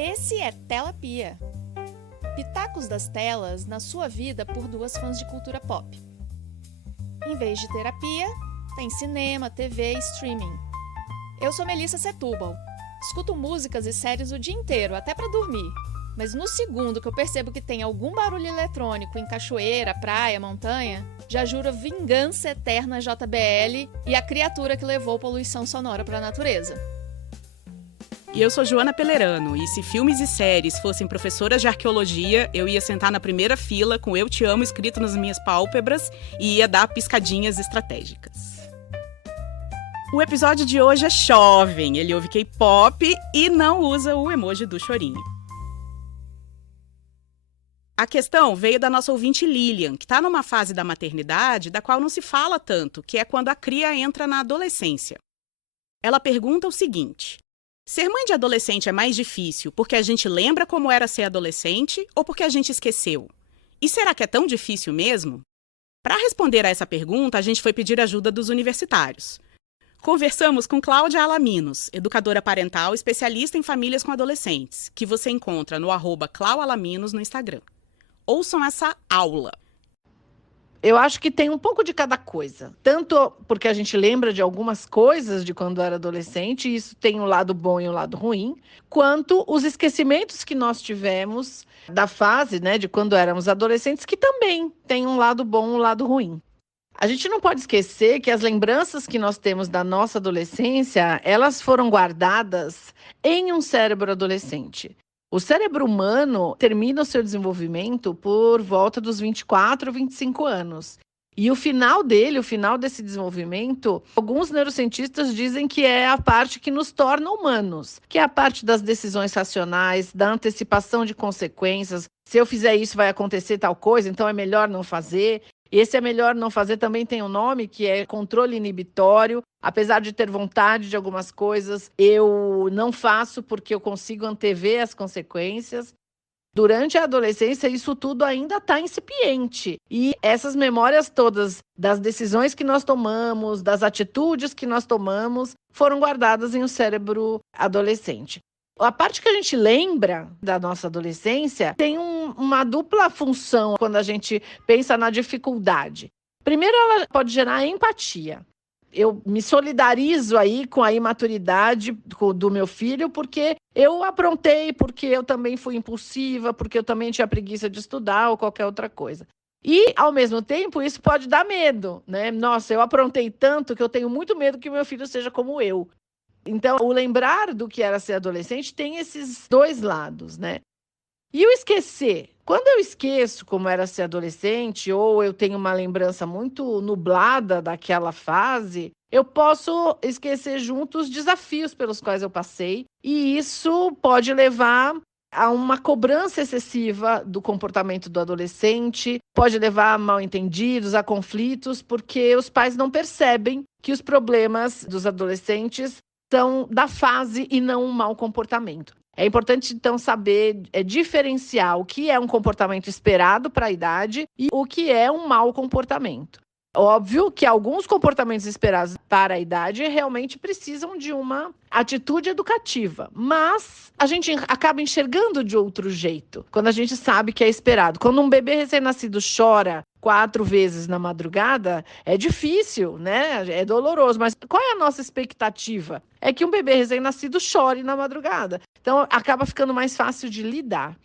Esse é Tela Pia. Pitacos das telas na sua vida por duas fãs de cultura pop. Em vez de terapia, tem cinema, TV e streaming. Eu sou Melissa Setúbal. Escuto músicas e séries o dia inteiro, até pra dormir. Mas no segundo que eu percebo que tem algum barulho eletrônico em cachoeira, praia, montanha, já juro vingança eterna JBL e a criatura que levou poluição sonora pra natureza. E eu sou Joana Pelerano, e se filmes e séries fossem professoras de arqueologia, eu ia sentar na primeira fila com Eu Te Amo escrito nas minhas pálpebras e ia dar piscadinhas estratégicas. O episódio de hoje é jovem, ele ouve K-pop e não usa o emoji do chorinho. A questão veio da nossa ouvinte Lilian, que está numa fase da maternidade da qual não se fala tanto, que é quando a cria entra na adolescência. Ela pergunta o seguinte: ser mãe de adolescente é mais difícil porque a gente lembra como era ser adolescente ou porque a gente esqueceu? E será que é tão difícil mesmo? Para responder a essa pergunta, a gente foi pedir ajuda dos universitários. Conversamos com Cláudia Alaminos, educadora parental especialista em famílias com adolescentes, que você encontra no @claualaminos no Instagram. Ouçam essa aula. Eu acho que tem um pouco de cada coisa. Tanto porque a gente lembra de algumas coisas de quando era adolescente, e isso tem um lado bom e um lado ruim, quanto os esquecimentos que nós tivemos da fase, né, de quando éramos adolescentes, que também tem um lado bom e um lado ruim. A gente não pode esquecer que as lembranças que nós temos da nossa adolescência, elas foram guardadas em um cérebro adolescente. O cérebro humano termina o seu desenvolvimento por volta dos 24, 25 anos. E o final desse desenvolvimento, alguns neurocientistas dizem que é a parte que nos torna humanos, que é a parte das decisões racionais, da antecipação de consequências. Se eu fizer isso, vai acontecer tal coisa, então é melhor não fazer. Esse é melhor não fazer também tem um nome, que é controle inibitório. Apesar de ter vontade de algumas coisas, eu não faço porque eu consigo antever as consequências. Durante a adolescência, isso tudo ainda está incipiente. E essas memórias todas das decisões que nós tomamos, das atitudes que nós tomamos, foram guardadas em um cérebro adolescente. A parte que a gente lembra da nossa adolescência tem uma dupla função quando a gente pensa na dificuldade. Primeiro, ela pode gerar empatia. Eu me solidarizo aí com a imaturidade do meu filho, porque eu aprontei, porque eu também fui impulsiva, porque eu também tinha preguiça de estudar ou qualquer outra coisa. E, ao mesmo tempo, isso pode dar medo, né? Nossa, eu aprontei tanto que eu tenho muito medo que o meu filho seja como eu. Então, o lembrar do que era ser adolescente tem esses dois lados, né? E o esquecer? Quando eu esqueço como era ser adolescente, ou eu tenho uma lembrança muito nublada daquela fase, eu posso esquecer junto os desafios pelos quais eu passei, e isso pode levar a uma cobrança excessiva do comportamento do adolescente, pode levar a mal-entendidos, a conflitos, porque os pais não percebem que os problemas dos adolescentes são da fase e não um mau comportamento. É importante, então, saber diferenciar o que é um comportamento esperado para a idade e o que é um mau comportamento. Óbvio que alguns comportamentos esperados para a idade realmente precisam de uma atitude educativa, mas a gente acaba enxergando de outro jeito, quando a gente sabe que é esperado. Quando um bebê recém-nascido chora 4 vezes na madrugada, é difícil, né? É doloroso, mas qual é a nossa expectativa? É que um bebê recém-nascido chore na madrugada. Então, acaba ficando mais fácil de lidar.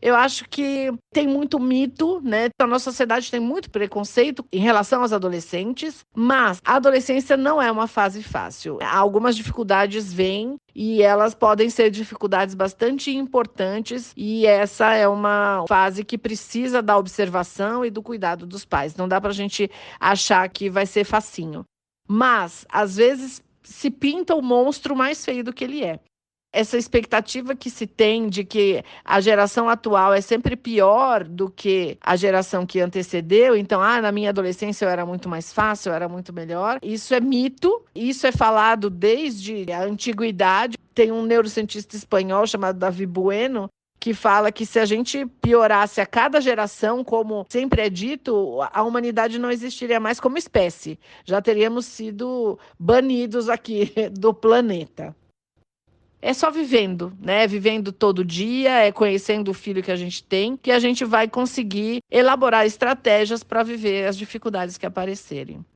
Eu acho que tem muito mito, né? A nossa sociedade tem muito preconceito em relação aos adolescentes, mas a adolescência não é uma fase fácil. Algumas dificuldades vêm e elas podem ser dificuldades bastante importantes, e essa é uma fase que precisa da observação e do cuidado dos pais. Não dá pra gente achar que vai ser facinho. Mas, às vezes, se pinta o monstro mais feio do que ele é. Essa expectativa que se tem de que a geração atual é sempre pior do que a geração que antecedeu, então, na minha adolescência eu era muito mais fácil, eu era muito melhor. Isso é mito, isso é falado desde a antiguidade. Tem um neurocientista espanhol chamado David Bueno, que fala que se a gente piorasse a cada geração, como sempre é dito, a humanidade não existiria mais como espécie. Já teríamos sido banidos aqui do planeta. é só vivendo, né? Vivendo todo dia, é conhecendo o filho que a gente tem, que a gente vai conseguir elaborar estratégias para viver as dificuldades que aparecerem.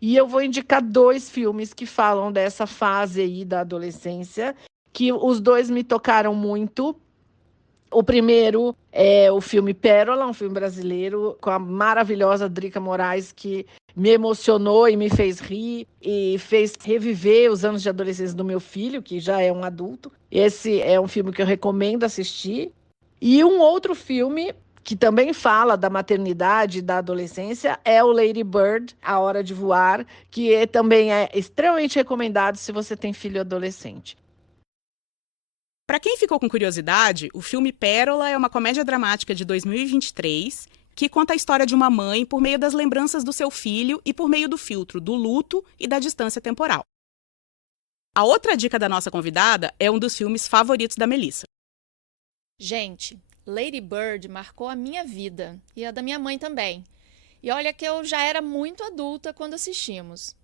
E eu vou indicar 2 filmes que falam dessa fase aí da adolescência, que os 2 me tocaram muito. O primeiro é o filme Pérola, um filme brasileiro com a maravilhosa Drica Moraes, que me emocionou e me fez rir e fez reviver os anos de adolescência do meu filho, que já é um adulto. Esse é um filme que eu recomendo assistir. E um outro filme que também fala da maternidade e da adolescência é o Lady Bird, A Hora de Voar, que também é extremamente recomendado se você tem filho adolescente. Para quem ficou com curiosidade, o filme Pérola é uma comédia dramática de 2023 que conta a história de uma mãe por meio das lembranças do seu filho e por meio do filtro do luto e da distância temporal. A outra dica da nossa convidada é um dos filmes favoritos da Melissa. Gente, Lady Bird marcou a minha vida e a da minha mãe também. E olha que eu já era muito adulta quando assistimos.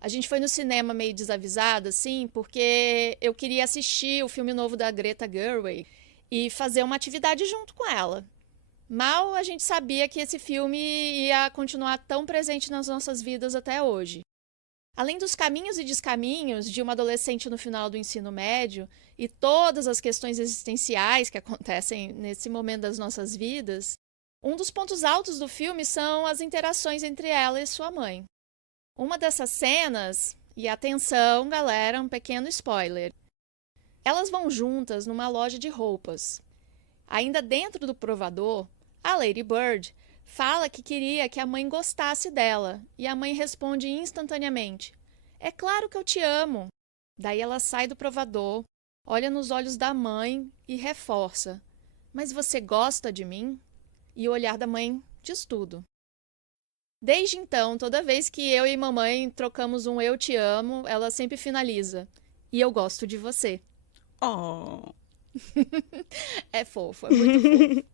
A gente foi no cinema meio desavisada, assim, porque eu queria assistir o filme novo da Greta Gerwig e fazer uma atividade junto com ela. Mal a gente sabia que esse filme ia continuar tão presente nas nossas vidas até hoje. Além dos caminhos e descaminhos de uma adolescente no final do ensino médio e todas as questões existenciais que acontecem nesse momento das nossas vidas, um dos pontos altos do filme são as interações entre ela e sua mãe. Uma dessas cenas, e atenção galera, um pequeno spoiler, elas vão juntas numa loja de roupas. Ainda dentro do provador, a Lady Bird fala que queria que a mãe gostasse dela, e a mãe responde instantaneamente: "É claro que eu te amo." Daí ela sai do provador, olha nos olhos da mãe e reforça: "Mas você gosta de mim?" E o olhar da mãe diz tudo. Desde então, toda vez que eu e mamãe trocamos um "eu te amo", ela sempre finaliza: "E eu gosto de você." Oh. É fofo, é muito fofo.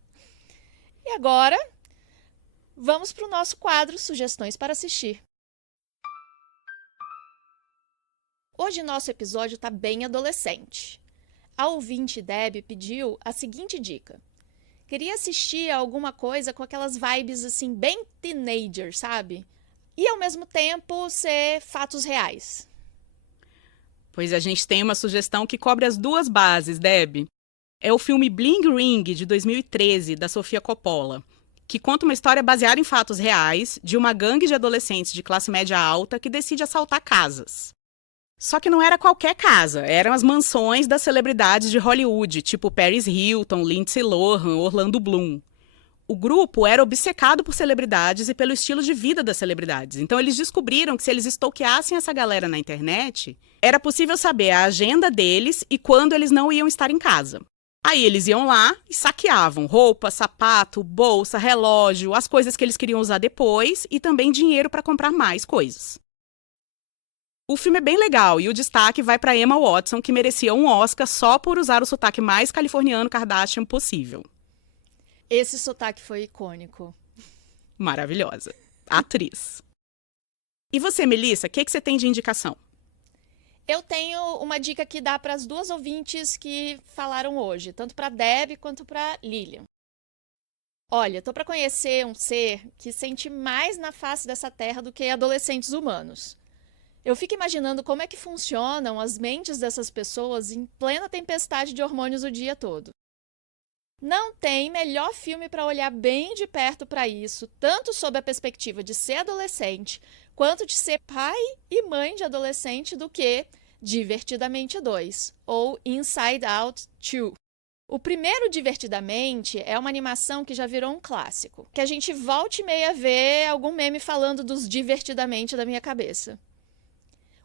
E agora, vamos para o nosso quadro Sugestões para Assistir. Hoje nosso episódio está bem adolescente. A ouvinte Deb pediu a seguinte dica. Queria assistir a alguma coisa com aquelas vibes assim, bem teenager, sabe? E ao mesmo tempo ser fatos reais. Pois a gente tem uma sugestão que cobre as 2 bases, Deb. É o filme Bling Ring, de 2013, da Sofia Coppola, que conta uma história baseada em fatos reais de uma gangue de adolescentes de classe média alta que decide assaltar casas. Só que não era qualquer casa, eram as mansões das celebridades de Hollywood, tipo Paris Hilton, Lindsay Lohan, Orlando Bloom. O grupo era obcecado por celebridades e pelo estilo de vida das celebridades. Então eles descobriram que se eles stalkeassem essa galera na internet, era possível saber a agenda deles e quando eles não iam estar em casa. Aí eles iam lá e saqueavam roupa, sapato, bolsa, relógio, as coisas que eles queriam usar depois e também dinheiro para comprar mais coisas. O filme é bem legal e o destaque vai para Emma Watson, que merecia um Oscar só por usar o sotaque mais californiano Kardashian possível. Esse sotaque foi icônico. Maravilhosa. Atriz. E você, Melissa, o que você tem de indicação? Eu tenho uma dica que dá para as 2 ouvintes que falaram hoje, tanto para Deb quanto para Lilian. Olha, tô para conhecer um ser que sente mais na face dessa terra do que adolescentes humanos. Eu fico imaginando como é que funcionam as mentes dessas pessoas em plena tempestade de hormônios o dia todo. Não tem melhor filme para olhar bem de perto para isso, tanto sob a perspectiva de ser adolescente, quanto de ser pai e mãe de adolescente, do que Divertidamente 2, ou Inside Out 2. O primeiro, Divertidamente, é uma animação que já virou um clássico, que a gente volta e meia vê algum meme falando dos Divertidamente da minha cabeça.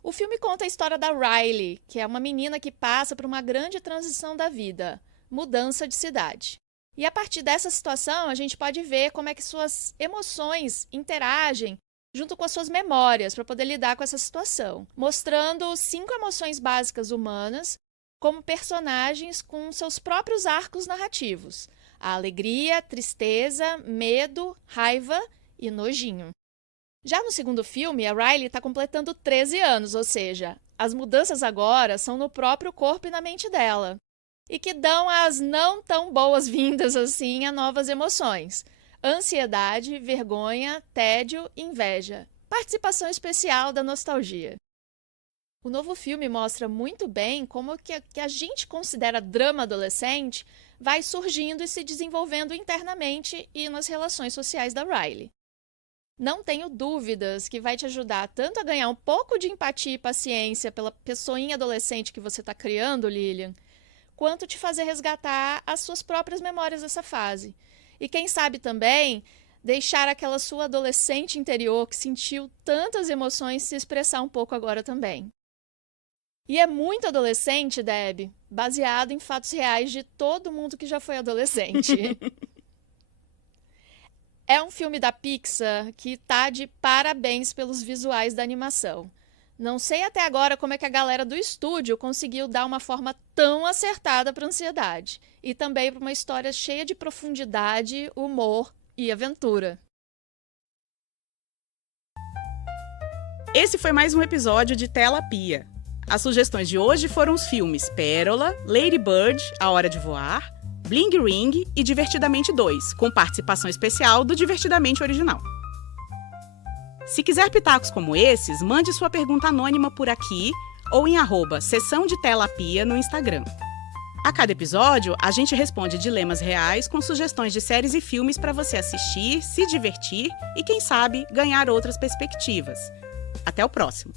O filme conta a história da Riley, que é uma menina que passa por uma grande transição da vida, mudança de cidade. E a partir dessa situação, a gente pode ver como é que suas emoções interagem junto com as suas memórias para poder lidar com essa situação, mostrando 5 emoções básicas humanas como personagens com seus próprios arcos narrativos: a alegria, tristeza, medo, raiva e nojinho. Já no segundo filme, a Riley está completando 13 anos, ou seja, As mudanças agora são no próprio corpo e na mente dela, e que dão as não tão boas-vindas assim a novas emoções: ansiedade, vergonha, tédio, inveja. Participação especial da nostalgia. O novo filme mostra muito bem como que a gente considera drama adolescente vai surgindo e se desenvolvendo internamente e nas relações sociais da Riley. Não tenho dúvidas que vai te ajudar tanto a ganhar um pouco de empatia e paciência pela pessoinha adolescente que você está criando, Lilian, quanto te fazer resgatar as suas próprias memórias dessa fase. E quem sabe também deixar aquela sua adolescente interior que sentiu tantas emoções se expressar um pouco agora também. E é muito adolescente, Deb, baseado em fatos reais de todo mundo que já foi adolescente. É um filme da Pixar que tá de parabéns pelos visuais da animação. Não sei até agora como é que a galera do estúdio conseguiu dar uma forma tão acertada para a ansiedade. E também para uma história cheia de profundidade, humor e aventura. Esse foi mais um episódio de Tela Pia. As sugestões de hoje foram os filmes Pérola, Lady Bird, A Hora de Voar, Bling Ring e Divertidamente 2, com participação especial do Divertidamente original. Se quiser pitacos como esses, mande sua pergunta anônima por aqui ou em @sessão de Tela Pia no Instagram. A cada episódio, a gente responde dilemas reais com sugestões de séries e filmes para você assistir, se divertir e, quem sabe, ganhar outras perspectivas. Até o próximo!